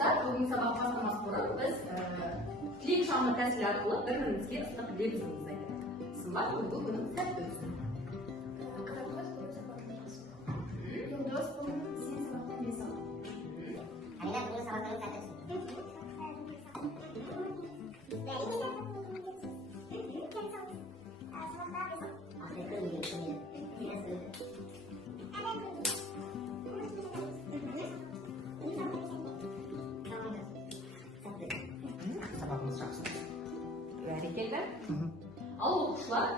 достар, бүгінгі сабақ бастамас бұрын біз тілек шамы тәсілі арқылы бір-бірімізге ыстық лебізімізді айтайық. Сымбат, бүгінгі күнің сәтті өтсін. Бәрекелді. Ал оқушылар,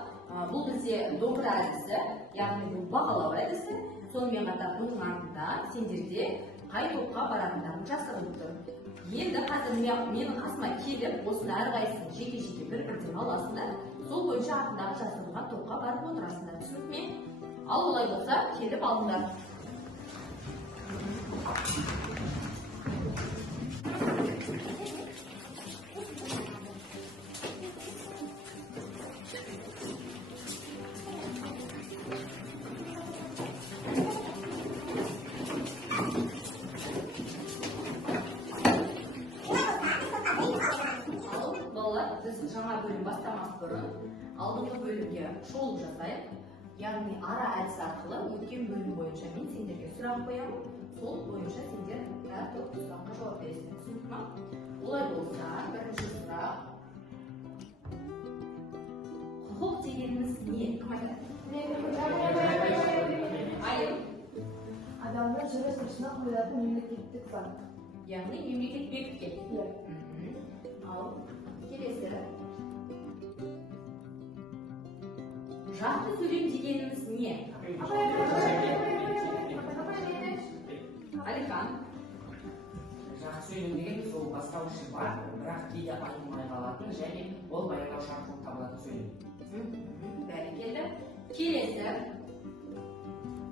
бұл бізде добыр әдісі, яғни бұл бағалау әдісі. Сонымен қатар бұның артында сендерде қай топқа баратындарын жасырылып тұр. Енді қазір менің қасыма келіп, осында әрқайсысын жеке-жеке бір-бірден аласыңдар. Сол бойынша артындағы жасырылған топқа барып отырасыңдар. Түсініп ме? Ал олай болса, келіп алыңдар. Біз жаңа бөлім бастамас бұрын алдыңғы бөлімге шолу жасайық. Яғни ара әдісі арқылы өткен бөлім бойынша мен сендерге сұрақ қоямын. Сол бойынша сендер әр топ сұраққа жауап бересіңдер. Түсіндің ме? Олай болса, бірінші сұрақ. Құқық дегеніміз не? Кім айтады? Айым. Адамның жүріс-тұрысына қойылатын мемлекеттік заңы. Яғни мемлекет бекіткен. Ал келесі. Жақсы сөйлем дегеніміз не? Алихан. Жақсы сөйлем дегеніміз ол бастауышы бар, бірақ кейде айтылмай қалатын және ол баяндаушы арқылы табылатын сөйлем. Бәрекелді. Келесі.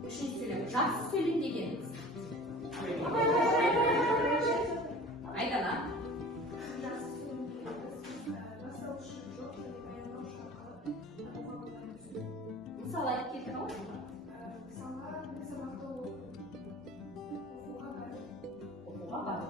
Үшінші сөйлем. Жақсы сөйлем дегеніміз. Айдана. Мысалы айтып кетіп аласың ба? Оқуға бару.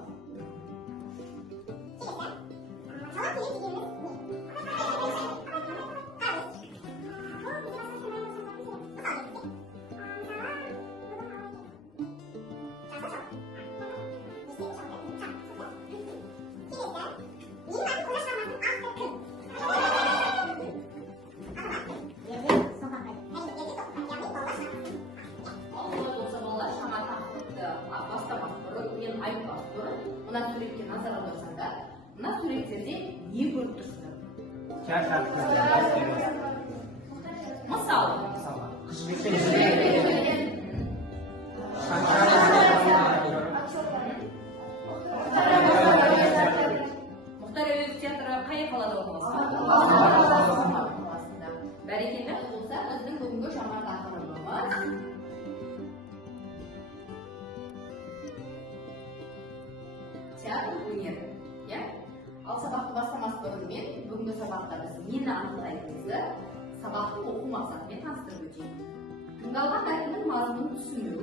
Мына суретке назар аударсаңдар, мына суреттерде не көріп тұрсыздар? Мысалы, Мұхтар Әуезов театры қай қалада орналасқан? Бәрекелді болса, біздің бүгінгі жаңа тақырыбымыз театр өнері. Ал сабақты бастамас бұрын мен бүгінгі сабақта біз нені анықтайтынымызды сабақтың оқу мақсатымен таныстырып өтейін. Тыңдалған мәтіннің мазмұнын түсіну,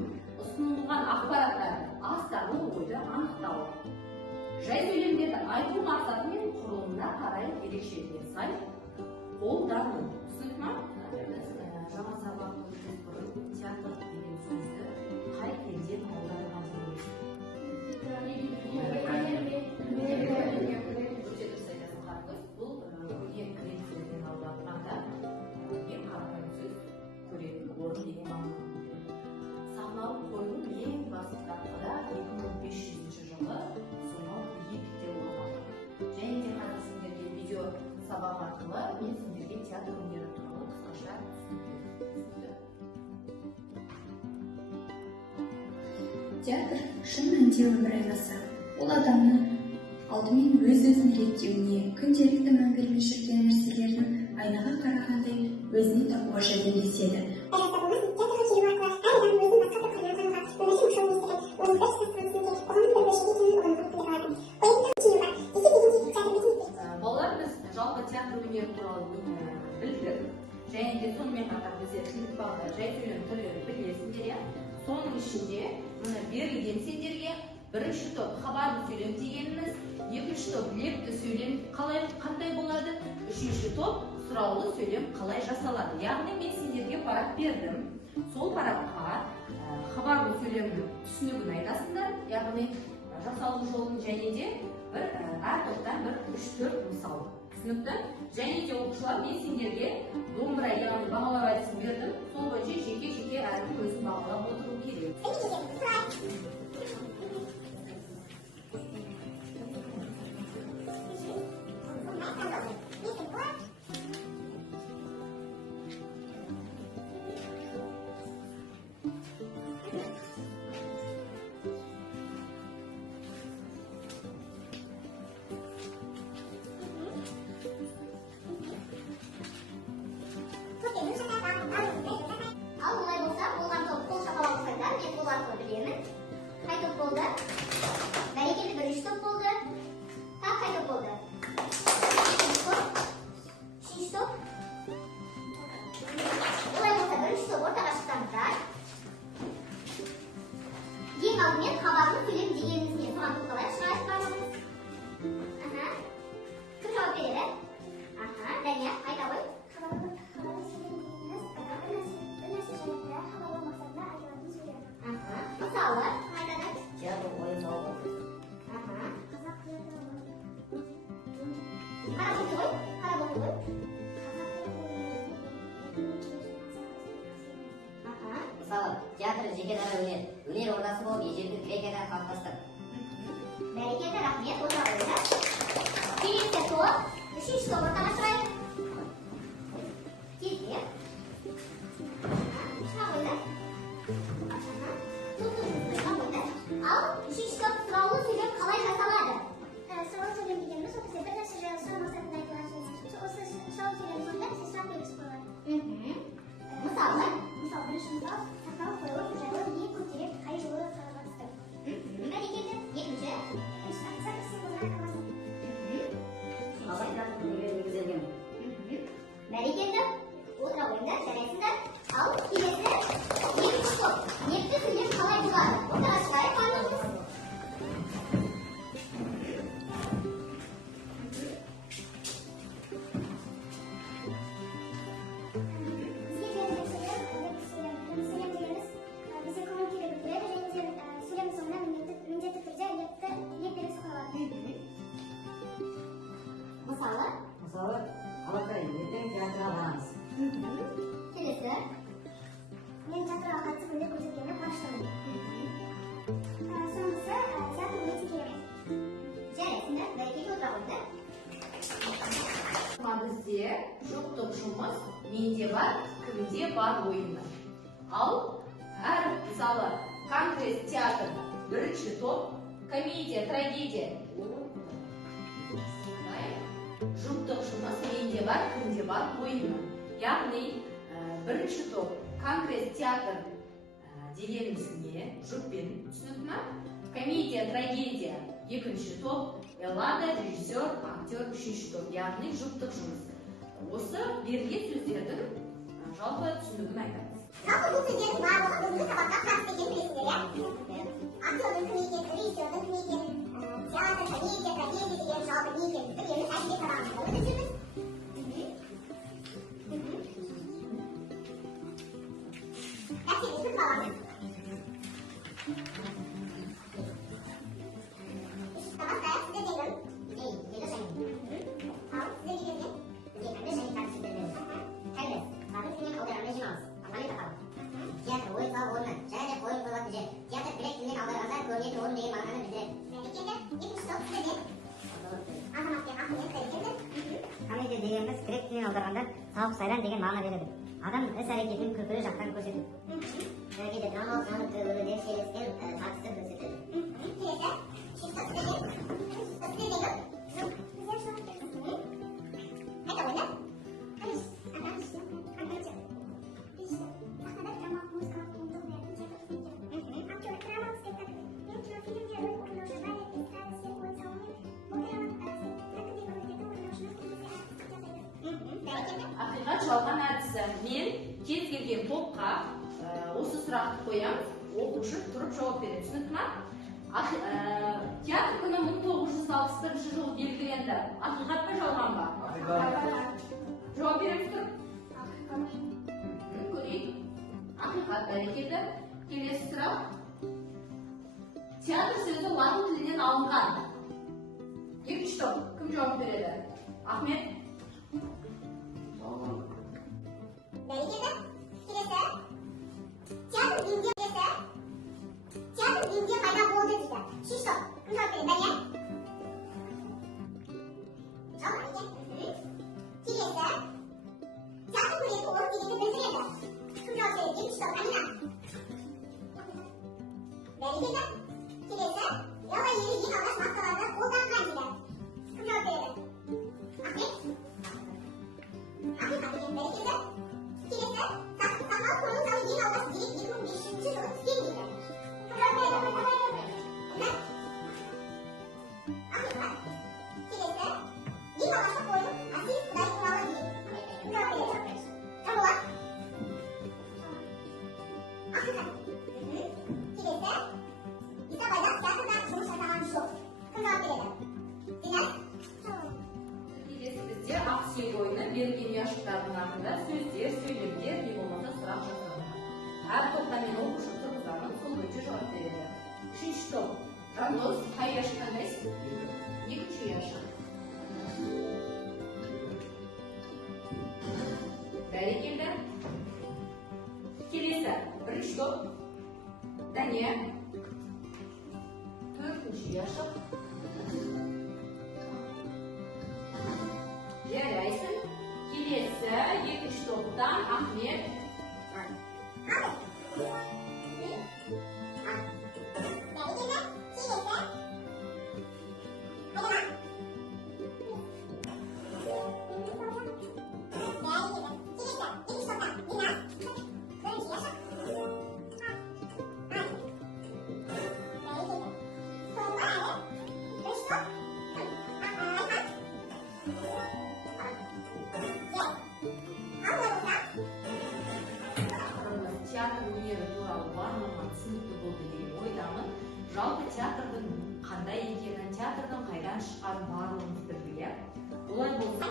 ұсынылған ақпараттардың астарлы ойды анықтау. Жай сөйлемдерді айту мақсаты мен құрылымына қарай ерекшелігіне сай қолдану. Түсініп ме? Жаңа сабақты өткен бұрын театр деген сөзді қай тілден аударған жөн? Бұл көне гректерден аударылғанда ең қарапайым сөз көретін орын деген мағынаны білдіреді. Сахналық қойылым ең басты датқада 2500 жылы сонау Египетте болған. Және де қазір сендерге видео сабақ арқылы мен сендерге театр өнері туралы қысқаша түсіндірдім. Театр шын мәнінде өмір айласы. Ол адамның алдымен өз-өзін реттеуіне, күнделікті мәңгілік жүрген нәрселердің айнаға қарағандай өзіне табуға жәрдемдеседі. Балалар, біз жалпы театр өнері туралы білдік. Және де сонымен қатар біздер тілдік бағдар, жай сөйлем түрлері білесіңдер. Соның ішінде берілген сендерге бірінші топ хабарлы сөйлем дегеніміз, екінші топ лепті сөйлем қандай болады, үшінші топ сұраулы сөйлем қалай жасалады. Яғни мен сендерге парақ бердім. Сол параққа хабарлы сөйлемнің түсінігін айтасыңдар, яғни жасалу жолын және де әр топтан 3-4 мысал. Түсінікті? Және де оқушылар, мен сендерге домбыра яғни бағалау әдісін бердім. Сол бойынша жеке-жеке әрбір көзін бағалап отыру керек. Ал олай болса, болған топ қол шапалақтаңдар, мен бұл арқылы білемін. Қай топ болды? Бәрекелді бірінші топ болды. Тағы қай топ болды? Үшінші топ. Олай болса, бірінші топ ортаға шыққандар. Ең алдымен хабарлы сөйлем дегеніміз не? Соған тоқталайық, шығайық барлығымыз. Кім жауап береді? Дәния, айта ғой. Мысалы, қайдады? Театр ойын сауығы. Қарап оқи ғой. Мысалы, театр жеке дара өнер. Өнер ордасы болып ежелгі Грекияда қалыптасты. Бәрекелді, рахмет, отыра қойыңдар. Келесі топ, үшінші топ ортаға шығайық. Келсе. Шыға қойыңдар. Ал үшінші топ сұраулы сөйлем қалай жасалады? Сұраулы сөйлем дегеніміз ол кезде бір нәрсе жайлы сұрау мақсатында айтылған сөз. Осы сұраулы сөйлем соңында сіз сұрақ белгісі қойылады. Мысалы, бірінші мысал тақау қойылып жайлы не көтеріп қай жылы қалаға түсті. бәрекелді. Екінші. Офицер символына қаласы. Абай даңғылы негізделген. Бәрекелді. Отыра қойыңдар, жарайсыңдар. Ал келесі екінші топ. Нефті сөйлем қалай болады? Ортаға шығайық барлығымыз. Бізге берілген сөйлем дегеніміз бізде көңіл күйді білдіреді және де сөйлем соңына міндетті түрде леп белгісі қойылады. Мысалы, Алақай, ертең театрға барамыз. келесі. Мен театрға қатысып өнер көрсеткеніме қуаныштымын. Соңғысы театр өте керемет. Жарайсыңдар, бәрекелді, отыра қойыңдар. Бізде жоқтық жұмыс менде бар, кімде бар ойыны. Ал әр мысалы конкрет театр бірінші топ, комедия, трагедия. Жұптық жұмыс менде бар, кімде бар ойыны. Яғни бірінші топ конкрет театр дегеніміз не? Жұппен, түсінікті ма? Комедия, трагедия екінші топ, эллада, режиссер, актер, үшінші топ, яғни жұптық жұмыс. Осы берілген сөздердің жалпы түсінігін айтамыз. Жалпы бұл сөздердің барлығы бүгінгі сабаққа қатысты екенін білесіңдер, иә? Актердің кім екенін, режиссердің кім екенін, театр, комедия, трагедия деген жалпы не екенін білеміз, әдебиет сабағымызда өтіп жүрміз. Күн баламыз. Тамақ сізде дегім. Деді Шәңін. Ал, сізде дегенде? Дегенде Шәңін тәртіп бермеді. Кәлбес, қатын тілінен аударғанда жинамыз. Амали тақалып. Театр ойын сауық орны, және де қойын қойылатын жер. Театр грек тілінен аударғанда көрінетін орын деген мағынаны білдіреді. Бәрекелді. Екінші топ сізде де? Азамат пен Ахмет, бәрекелді. Комедия дегеніміз грек тілінен аударғанда сауық сайран деген мағына береді. Адам іс-әрекетін күлкілі жақтан көрсетеді. Трагедия драмалық жанрды өнерде шиеленіскен тартысты көрсетеді. Келесі. Үшінші топ сізде де? Сізде дегім? Айта қойыңдар. Ақиқат жалған әдісі. Мен кез келген топқа осы сұрақты қоямын, оқушы тұрып жауап береді. Түсінікті ма? Театр күні 1961 жылы белгіленді. Ақиқат па жалған ба? Жауап беріңіздер. Көрейік. Ақиқат бәрекелді. Келесі сұрақ. Театр сөзі латын тілінен алынған. Екінші топ. Кім жауап береді? Ахмет. Бәрекелді. Келесі. Театр дінде пайда болды дейді. Үшінші топ. Кім жауап береді? Дәния. Жауап екен. Келесі. Театр көретін орын дегенді білдіреді. Кім жауап береді? Екінші топ. Амина. Бәрекелді. Келесі. Яла ері ең алғаш маскаларды қолданған дейді. Кім жауап береді? Ахмет. Ақиқат екен. Бәрекелді. Келесі. Сахналық қойылым залы ең алғаш дерек 2005 жылы түскен дейді. Кім жауап береді? Ақиқат. Келесі. Ең алғашқы қойылым Асиев Құдай туралы дейді. Кім жауап береді? Жанболат. Ақиқат. Келесі. Исабайда театрда жұмыс жасаған жоқ. Кім жауап береді? Динар. Келесі бізде ақсүйек ойыны берілген ұяшықтардың артында сөздер, сөйлемдер, не болмаса сұрақ жасалынған. Әр топта мен оқушы тұрғызамын, сол бойынша жауап береді. Үшінші топ. Жандос, қай ұяшық таңдайсыз? Екінші ұяшық. Бәрекелді. Келесі. Бірінші топ. Дәния. Төртінші ұяшық. Жарайсың. Келесі. Екінші топтан Ахмет. Театр өнері туралы барлығын түсінікті болды деген ойдамын. Жалпы театрдың қандай екенін, театрдың қайдан шыққанын барлығымыз білдік. Олай болса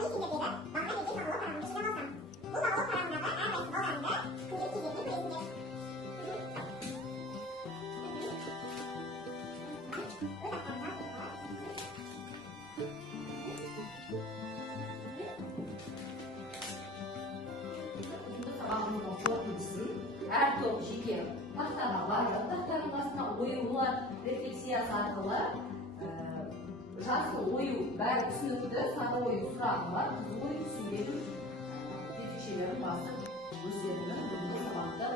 сабағымыздың қорытындысын әр топ жеке тақтаға барып, тақтаның басына оюлар рефлексиясы арқылы жасыл ою бәрі түсінікті, сары ою сұрағы бар, қызыл ою түсінбейтін жетекшелерін басып өздерінің бүгінгі сабағында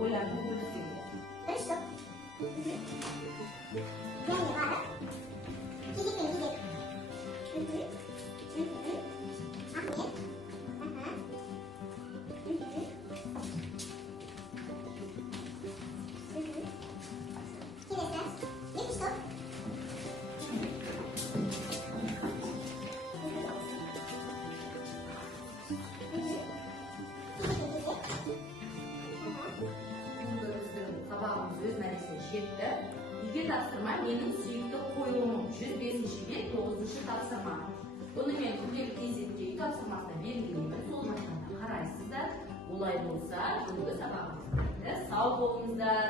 ойларын бөліскенде. Бірінші топ. Және барып, кезекпен кезек. Ахмет. Өз мәресіне жетті. Үйге тапсырма менің сүйікті қойылымым 105-ші бет 9-шы тапсырма. Бұны мен күнделікті кезекте үй тапсырмасына белгілеймін. Сол жақтан қарайсыздар. Олай болса, бүгінгі сабағымыз бітті. Сау болыңыздар.